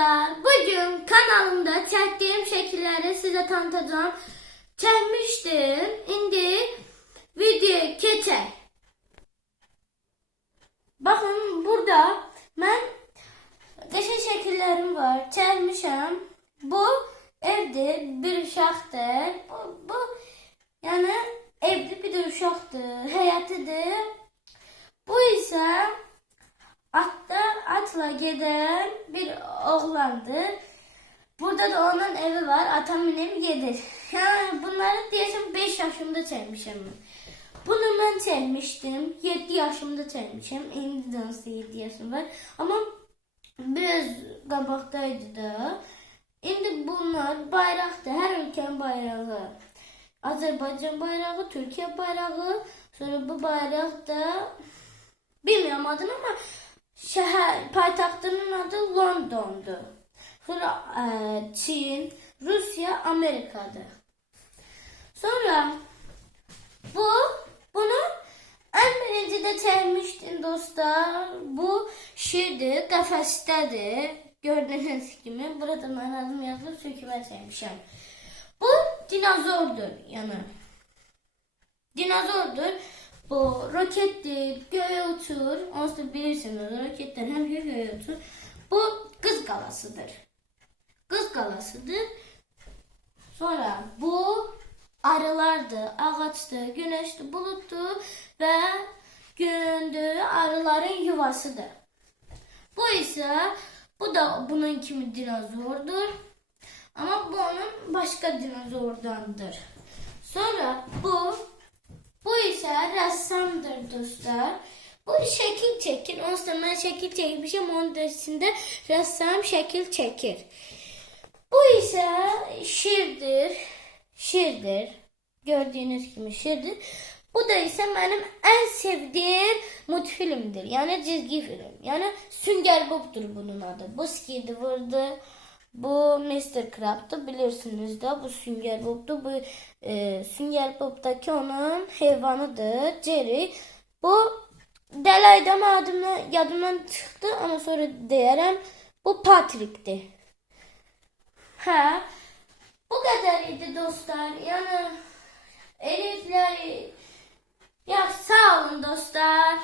dostlar. Bugün kanalımda çektiğim şekilleri size tanıtacağım. Çekmiştim. Şimdi video geçer. Bakın burada ben geçen şekillerim var. Çekmişim. Bu evde bir uşaqdır. Bu, bu yani evde bir uşaqdır. Hayatıdır. Bu ise Atla, atla giden bir oğlandır. Burada da onun evi var. Atam benim gelir. Yani bunları diyesem 5 yaşımda çekmişim. Bunu ben çekmiştim. 7 yaşımda çekmişim. Şimdi dansı 7 yaşım var. Ama biraz kabaktaydı da. Şimdi bunlar bayraktı. Her ülkenin bayrağı. Azerbaycan bayrağı, Türkiye bayrağı. Sonra bu bayrak da bilmiyorum adını ama şehir paytaxtının adı Londondur. Sonra e, Çin, Rusya, Amerika'dır. Sonra bu bunu en birinci de çekmiştim dostlar. Bu şeydir, kafestedir. Gördüğünüz gibi burada ben adım yazdım çünkü ben çekmişim. Bu dinozordur yani. Dinozordur. Bu rokettir, göğe uçur. Onu bilirsiniz. Roketler hem göğe uçur. Bu kız galasıdır. Kız galasıdır. Sonra bu arılardı, ağaçtı, güneşti, buluttu ve gündü arıların yuvasıdır. Bu ise bu da bunun kimi dinozordur. Ama bu onun başka dinozordandır. Sonra bu bu ise ressamdır dostlar. Bu şekil çekir. O zaman şekil çekmişim. Onun dışında ressam şekil çekir. Bu ise şiirdir. Şiirdir. Gördüğünüz gibi şiirdir. Bu da ise benim en sevdiğim multfilmdir. Yani çizgi film. Yani Sünger Bob'dur bunun adı. Bu Skidwar'dı. Bu Mr. Crab'dı bilirsiniz de bu Sünger Bob'du. Bu e, Sünger Bob'daki onun hayvanıdır. Jerry. Bu Delay'da adımdan, yadımdan çıktı ama sonra deyərəm. Bu Patrick'ti. Ha, bu kadar idi dostlar. Yani elifler ya sağ olun dostlar.